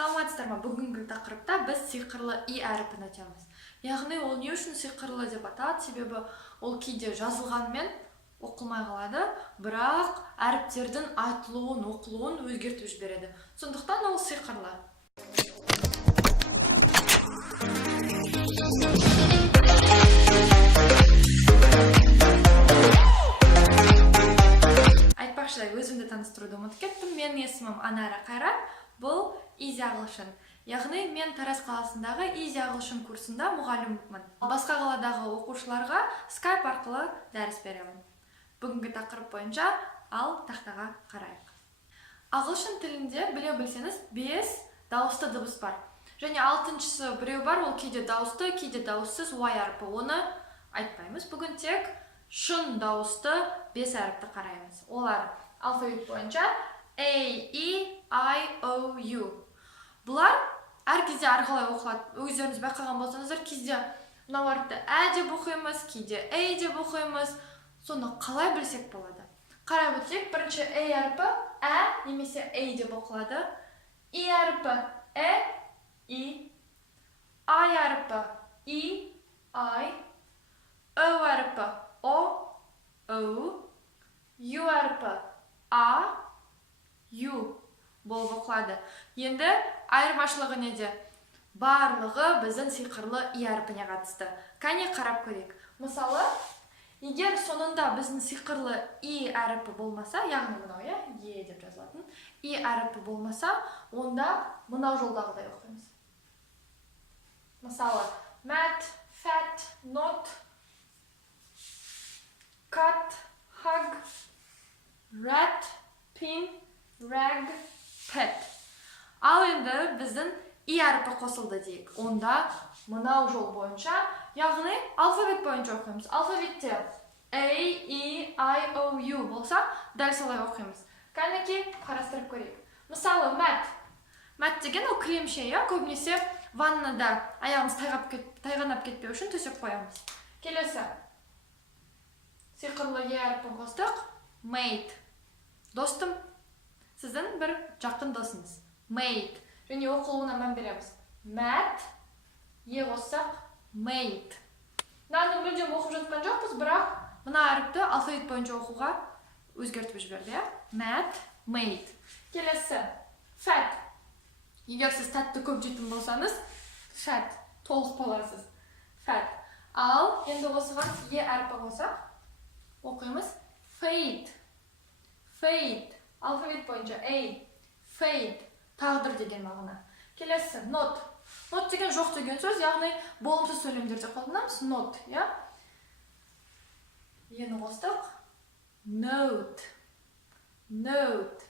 Саламатсыздар ма? Бүгінгі тақырыпта біз сиқырлы и әріпін айтамыз. Яғни ол не үшін сиқырлы деп аталады? Себебі ол кейде жазылғанмен оқылмай қалады, бірақ әріптердің айтылуын, оқылуын өзгертіп жібереді. Сондықтан ол сиқырлы. Айтпақшыдай, өзімді таныстыруды ұмытып кеттім. Менің есімім Анара Қайрат. Бұл Easy ағылшын. Яғни мен Тараз қаласындағы Easy ағылшын курсында мұғаліммін. Басқа қаладағы оқушыларға Skype арқылы дәріс беремін. Бүгінгі тақырып бойынша ал тақтаға қарайық. Ағылшын тілінде біле білсеңіз 5 дауысты дыбыс бар. Және 6-шысы біреу бар, ол кейде дауысты, кейде дауыссыз Y әріпі. Оны айтпаймыз. Бүгін тек шын дауысты 5 әріпті қараймыз. Олар алфавит бойынша A, E, I, O, U. Бұлар әр кезде әрқалай оқылады. Өздеріңіз байқаған болсаңыздар, кейде мынау әріпті Ә деп оқимыз, кейде A деп оқимыз. Соны қалай білсек болады? Қарай өтсек, бірінші A әріпі Ә немесе A деп оқылады. I әріпі Е, I. I әріпі I, I. O әріпі O, O. U әріпі A, U болып оқылады. Енді айырмашылығы неде? Барлығы біздің сиқырлы и әріпіне қатысты. Кәне қарап көрейік. Мысалы, егер соңында біздің сиқырлы и әріпі болмаса, яғни мынау Е деп жазылатын, и әріпі болмаса, онда мынау жолдағыдай оқимыз. Мысалы, mat, fat, not, cut, hug, rat, pin, rag, pet. Ал енді біздің и әріпі қосылды дейік. Онда мынау жол бойынша, яғни алфавит бойынша оқимыз. Алфавитте A, E, I, O, U болса, дәл солай оқимыз. Кәнеке қарастырып көрейік. Мысалы, mat. Mat деген ол кремше, көбінесе ваннада аяғымыз тайғанап кетпеу үшін төсеп қоямыз. Келесі. Сиқырлы е әріпін қостық. Mate. Достым. Сіздің бір жақын досыңыз. Mate. Және оқылуына мән береміз. Mat. Е қоссақ. Mate. Мынаны мүлдем оқып жатқан жоқпыз, бірақ мына әріпті алфавит бойынша оқуға өзгертіп жіберді. Mat, mate. Келесі. Fat. Егер сіз тәтті көп жейтін болсаңыз, fat. Толық боласыз. Fat. Ал енді осыған е әріпі қоссақ, оқимыз. Fate. Fate. Алфавит бойынша A. Fate. Тағдыр деген мағына. Келесі. Not. Not деген жоқ деген сөз, яғни болымсыз сөйлемдерде қолданамыз. Not. Ені қостық. Note. Note.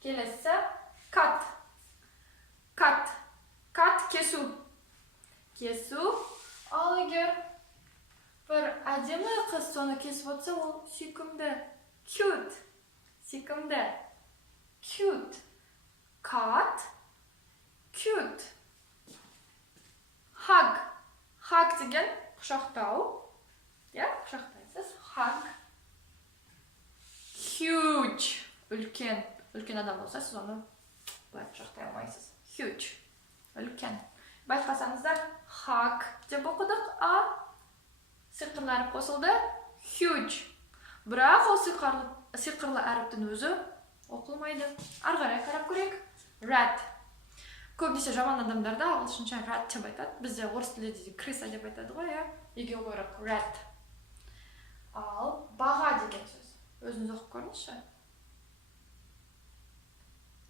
Келесі. Cut. Cut. Cut кесу. Кесу. Ал егер бір әдемі қыз соны кесіп отса, ол сүйкімді. Cute. Сүйкімді. Cute. Cut. Cute. Hug. Hug деген құшақтау. Құшақтайсыз. Hug. Huge. Үлкен. Үлкен адам болса, сіз оны бұлай құшақтай алмайсыз. Huge. Үлкен. Байқасаңыздар, hug деп оқыдық. А сиқырлы әріп қосылды. Huge. Бірақ ол сиқырлы әріптің өзі оқылмайды. Арғарай қарап көрейік. Rat. Көбінесе жаман адамдарда ағылшынша rat деп айтады. Бізде орыс тілінде крыса деп айтады ғой, еге қойрық rat. Ал баға деген сөз. Өзіңіз оқып көріңізші.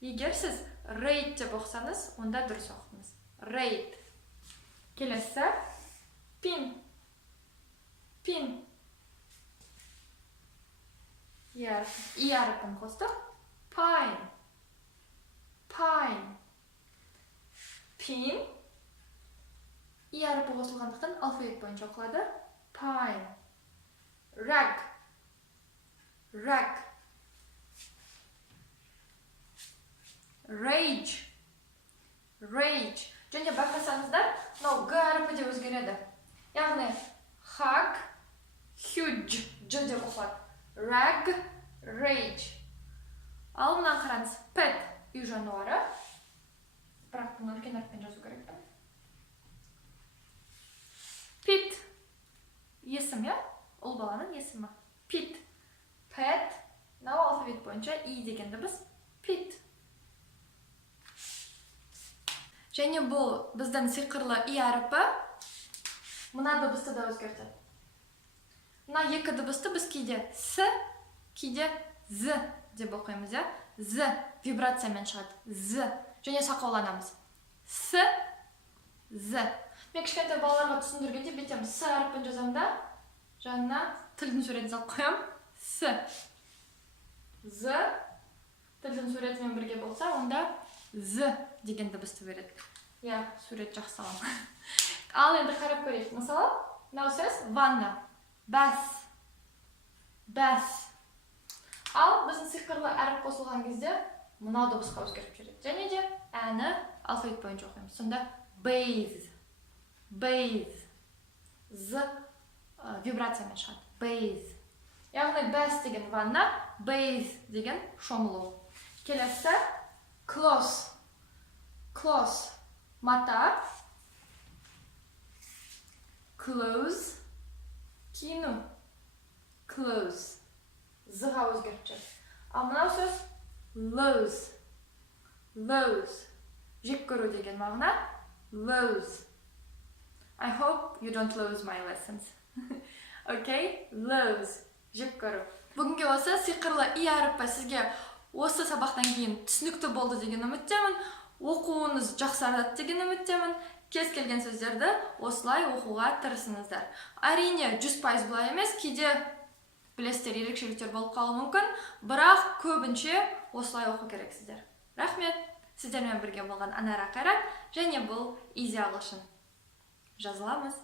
Егер сіз rate деп оқысаңыз, онда дұрыс оқыңыз. Rate. Келесі. Pin. Pin. И әріпін қостық. Pine. Pine. Pin. И әріпі қосылғандықтан алфавит бойынша оқылады. Pine. Rag. Rag. Rage. Rage. Және байқасаңыздар, мынау Г әріпі де өзгереді. Яғни hug, huge, Ж деп оқылады. Rag, rage. Ал мынаны қараңыз. Pet. Үй жануары. бірақ бұны үлкен әріппен жазу керекпін. Пит. Есім, я? Ол баланың есімі. Пит. Pet. Мынау алфавит бойынша и деген дыбыс. Пит. Және бұл біздің сиқырлы и әріпі мына дыбысты да өзгертеді. Мына екі дыбысты біз кейде с, кейде з деп оқимыз, я? З вибрациямен шығады. З. Және сақауланамыз. С, з. Мен кішкентай балаларға түсіндіргенде бетем с әріпін жазамда, жанына тілдің суретін салып қоям. С. З. Тілдің суретімен бірге болса, онда з деген дыбысты береді. Я сурет жақсы аламын. Ал енді қарап көрейік. Мысалы, мынау сөз ванна. Бәс. Бәс. Ал біздің сиқырлы әріп қосылған кезде мынау дыбысқа өзгеріп жүреді. Және де әні алфавит бойынша оқимыз. Сонда bathe. Bathe. З вибрациямен шығады. Bathe. Яғни бәс деген ванна, bathe деген шомылу. Келесі close. Close. Мата. Close. Кину. Close. З-ға өзгеріп жүреді. Ал мынау сөз lose. Lose. Жек көру деген мағына. Lose. I hope you don't lose my lessons. Okay? Lose. Жек көру. Бүгінге осы сиқырлы и әріпі сізге осы сабақтан кейін түсінікті болды деген үміттемін. Оқуыңыз жақсарады деген үміттемін. Кез келген сөздерді осылай оқуға тырысыңыздар. Әрине 100% бұлай емес, кейде білесіздер, ерекшеліктер болып қалуы мүмкін, бірақ көбінше осылай оқу керексіздер. Рахмет, сіздермен бірге болған Анара Қайрат, және бұл Изи ағылшын. Жазыламыз.